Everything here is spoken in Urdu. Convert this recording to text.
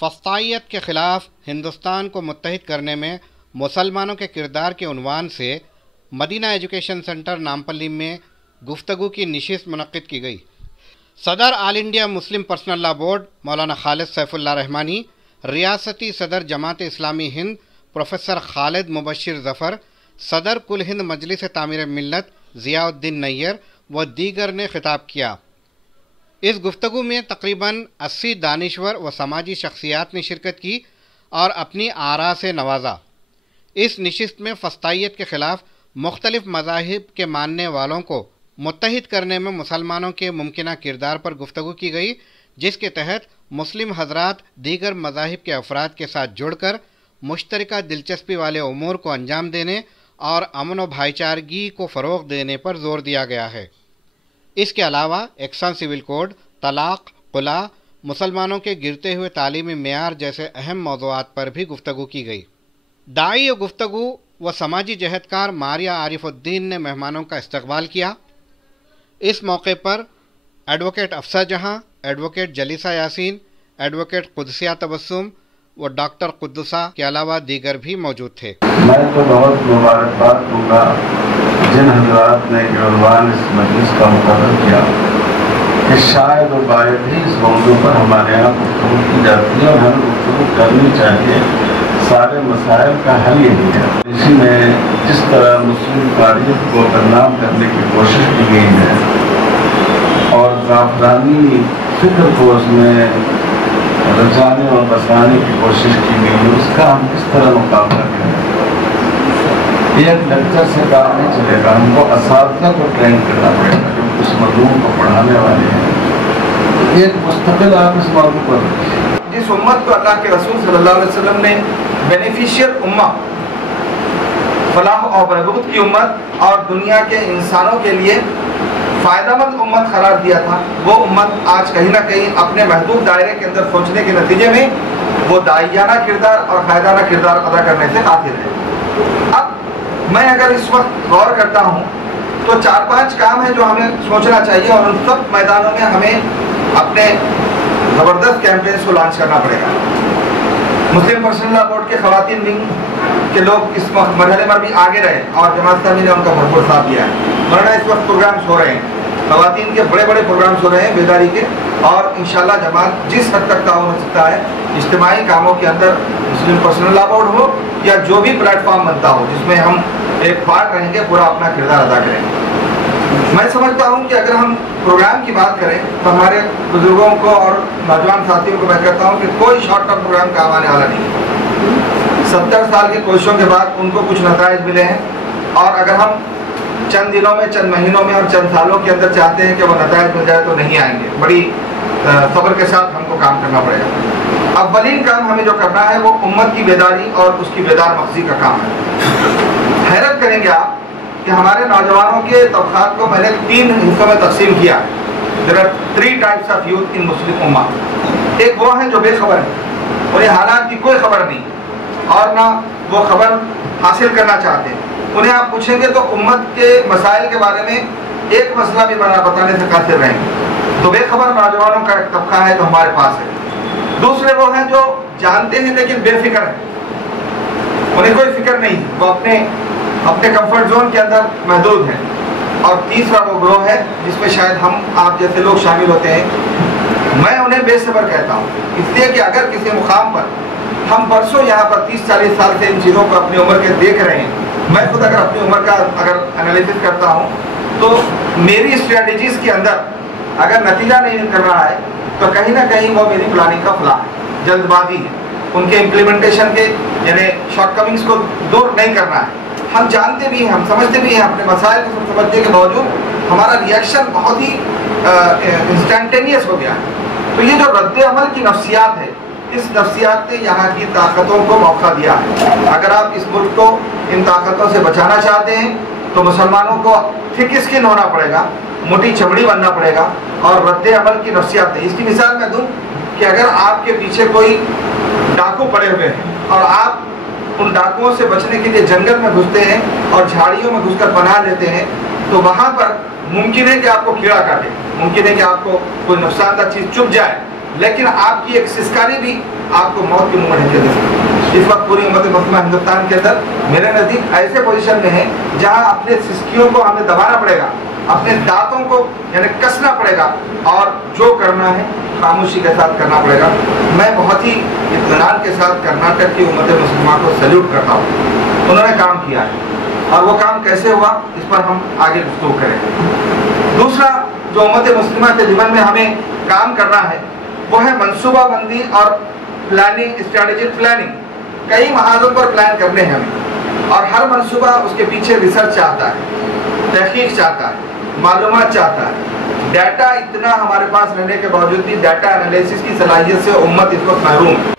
فسطائیت کے خلاف ہندوستان کو متحد کرنے میں مسلمانوں کے کردار کے عنوان سے مدینہ ایجوکیشن سینٹر نامپلی میں گفتگو کی نشست منعقد کی گئی۔ صدر All India Muslim Personal Law Board مولانا خالد سیف اللہ رحمانی، ریاستی صدر جماعت اسلامی ہند پروفیسر خالد مبشر ظفر، صدر کل ہند مجلس تعمیر ملت ضیاء الدین نیّر و دیگر نے خطاب کیا۔ اس گفتگو میں تقریباً 80 دانشور و سماجی شخصیات نے شرکت کی اور اپنی آراء سے نوازا۔ اس نشست میں فسطائیت کے خلاف مختلف مذاہب کے ماننے والوں کو متحد کرنے میں مسلمانوں کے ممکنہ کردار پر گفتگو کی گئی، جس کے تحت مسلم حضرات دیگر مذاہب کے افراد کے ساتھ جڑ کر مشترکہ دلچسپی والے امور کو انجام دینے اور امن و بھائی چارگی کو فروغ دینے پر زور دیا گیا ہے۔ اس کے علاوہ یکساں سول کوڈ، طلاق، خلا، مسلمانوں کے گرتے ہوئے تعلیمی معیار جیسے اہم موضوعات پر بھی گفتگو کی گئی۔ داعی و گفتگو و سماجی جہدکار ماریہ عارف الدین نے مہمانوں کا استقبال کیا۔ اس موقع پر ایڈوکیٹ افسر جہاں، ایڈوکیٹ جلیسہ یاسین، ایڈوکیٹ قدسیہ تبسم و ڈاکٹر قدسہ کے علاوہ دیگر بھی موجود تھے۔ میں تو بہت مبارکباد دوں گا جن حضرات نے یہ عنوان اس مجلس کا مقرر کیا کہ شاید و باید ہی اس موضوع پر ہمارے یہاں گفتگو کی جاتی ہے اور ہمیں گفتگو کرنی چاہیے۔ سارے مسائل کا حل یہی ہے۔ اسی میں جس طرح مسلم تاریخ کو بدنام کرنے کی کوشش کی گئی ہے اور زعفرانی فکر کو اس میں رچانے اور بسانے کی کوشش کی گئی ہے، اس کا ہم کس طرح مقابلہ کریں۔ ایک لیکچر سے کام نہیں چلے گا، ہم کو اساتذہ کو ٹرین کرنا پڑے گا جو اس موضوع کو پڑھانے والے ہیں۔ ایک مستقل آپ اس موضوع پر رکھیں۔ جس امت کو اللہ کے رسول صلی اللہ علیہ وسلم نے بینیفیشیل امہ، فلاح اور بہبود کی امت اور دنیا کے انسانوں کے لیے فائدہ مند امت قرار دیا تھا، وہ امت آج کہیں نہ کہیں اپنے محدود دائرے کے اندر پہنچنے کے نتیجے میں وہ داعیانہ کردار اور قائدانہ کردار ادا کرنے سے قاصر ہے۔ اب میں اگر اس وقت غور کرتا ہوں تو 4-5 کام ہیں جو ہمیں سوچنا چاہیے اور ان سب میدانوں میں ہمیں اپنے زبردست کیمپینز کو لانچ کرنا پڑے گا۔ مسلم پرسنل لاء بورڈ کے خواتین ونگ کے لوگ اس مرحلے میں بھی آگے رہے اور جماعت اسلامی نے ان کا بھرپور ساتھ دیا ہے، ورنہ اس وقت پروگرامز ہو رہے ہیں، خواتین کے بڑے بڑے پروگرامز ہو رہے ہیں بیداری کے، اور انشاءاللہ جماعت جس حد تک تعاون ہو سکتا ہے اجتماعی کاموں کے اندر مسلم پرسنل لاء بورڈ ہو یا جو بھی پلیٹ فارم بنتا ہو جس میں ہم ایک پارٹ رہیں گے، پورا اپنا کردار ادا کریں گے۔ میں سمجھتا ہوں کہ اگر ہم پروگرام کی بات کریں تو ہمارے بزرگوں کو اور نوجوان ساتھیوں کو میں کہتا ہوں کہ کوئی شارٹ ٹرم پروگرام کام آنے والا نہیں ہے۔ 70 سال کی کوششوں کے بعد ان کو کچھ نتائج ملے ہیں، اور اگر ہم چند دنوں میں، چند مہینوں میں اور چند سالوں کے اندر چاہتے ہیں کہ وہ نتائج مل جائے تو نہیں آئیں گے۔ بڑی صبر کے ساتھ ہم کو کام کرنا پڑے گا۔ اولین کام ہمیں جو کرنا ہے وہ امت کی بیداری اور اس کی بیدار مغزی کا کام ہے۔ حیرت کریں گے آپ کہ ہمارے نوجوانوں کے طبقات کو میں نے 3 حصوں میں تقسیم کیا ہے۔ There are 3 types of youth in Muslim Ummah۔ ایک وہ ہیں جو بے خبر ہیں، انہیں حالات کی کوئی خبر نہیں اور نہ وہ خبر حاصل کرنا چاہتے ہیں۔ انہیں آپ پوچھیں گے تو امت کے مسائل کے بارے میں ایک مسئلہ بھی بتانے سے قاصر رہیں گے۔ تو بے خبر نوجوانوں کا ایک طبقہ ہے جو ہمارے پاس ہے۔ دوسرے وہ ہیں جو جانتے ہیں لیکن بے فکر ہیں، انہیں کوئی فکر نہیں، وہ اپنے کمفرٹ زون کے اندر محدود ہیں۔ اور تیسرا وہ گروہ ہے جس میں شاید ہم آپ جیسے لوگ شامل ہوتے ہیں۔ میں انہیں بے صبر کہتا ہوں، اس لیے کہ اگر کسی مقام پر ہم برسوں یہاں پر 30-40 سال سے ان چیزوں کو اپنی عمر کے دیکھ رہے ہیں، میں خود اگر اپنی عمر کا اگر انالیسس کرتا ہوں تو میری اسٹریٹجیز کے اندر اگر نتیجہ نہیں کر رہا ہے تو کہیں نہ کہیں وہ میری پلاننگ کا فلاح ہے، جلد بازی ہے، ان کے امپلیمنٹیشن کے یعنی شارٹ کمنگز کو دور نہیں کرنا ہے۔ ہم جانتے بھی ہیں، ہم سمجھتے بھی ہیں، اپنے مسائل کو سمجھنے کے باوجود ہمارا ریئیکشن بہت ہی انسٹنٹینیس ہو گیا ہے۔ تو یہ جو رد عمل کی نفسیات ہے، اس نفسیات نے یہاں کی طاقتوں کو موقع دیا ہے۔ اگر آپ اس ملک کو ان طاقتوں سے بچانا چاہتے ہیں تو مسلمانوں کو تھک اسکن ہونا پڑے گا، موٹی چمڑی بننا پڑے گا، اور رد عمل کی نفسیات ہے۔ اس کی مثال میں دوں کہ اگر آپ کے پیچھے کوئی ڈاکو پڑے ہوئے ہیں اور آپ ان ڈاکوؤں سے بچنے کے لیے جنگل میں گھستے ہیں اور جھاڑیوں میں گھس کر پناہ لیتے ہیں، تو وہاں پر ممکن ہے کہ آپ کو کیڑا کاٹے، ممکن ہے کہ آپ کو کوئی نقصان دہ چیز چبھ جائے، لیکن آپ کی ایک سسکاری بھی آپ کو موت کے منہ میں ڈھکیل دے سکتی ہے۔ اس وقت پوری امت مسلمہ ہندوستان کے اندر میرے نزدیک ایسے پوزیشن میں ہے جہاں اپنے سسکیوں کو ہمیں دبانا پڑے گا، اپنے دانتوں کو یعنی کسنا پڑے گا، اور جو کرنا ہے خاموشی کے ساتھ کرنا پڑے گا۔ میں بہت ہی اطمینان کے ساتھ کرناٹک کی امت مسلمہ کو سیلیوٹ کرتا ہوں، انہوں نے کام کیا ہے، اور وہ کام کیسے ہوا اس پر ہم آگے گفتگو کریں گے۔ دوسرا جو امت مسلمہ کے ضمن میں ہمیں کام کرنا ہے وہ ہے منصوبہ بندی اور پلاننگ، اسٹریٹجک پلاننگ۔ کئی محاذوں پر پلان کرنے ہیں ہمیں، اور ہر منصوبہ اس کے پیچھے ریسرچ چاہتا ہے، تحقیق چاہتا ہے، معلومات چاہتا ہے۔ ڈیٹا اتنا ہمارے پاس رہنے کے باوجود بھی ڈیٹا انالیسس کی صلاحیت سے امت اس وقت محروم ہے۔